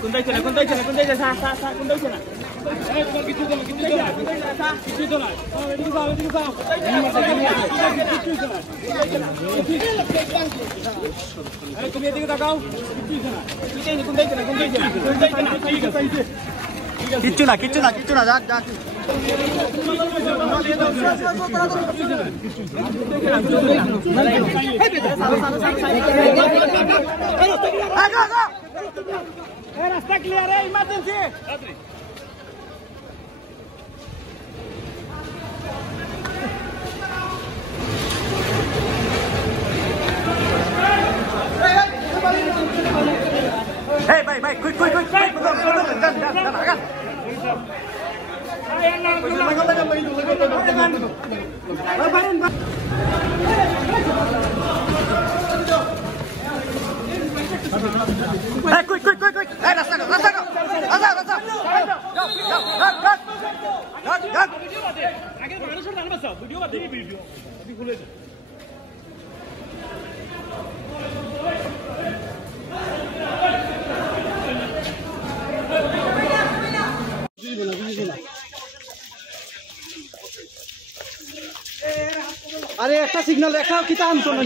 Kuntai sana, sa, kuntai sana. Gitu sana. তুমি এদিকে তাকাও। কিচ্ছু না, যাক। রাস্তা clear, emergency. Hey, bye, quick. Hey, quick. Hey, rasta go. আরে একটা সিগন্যাল দেখাও কি তা আনছো না।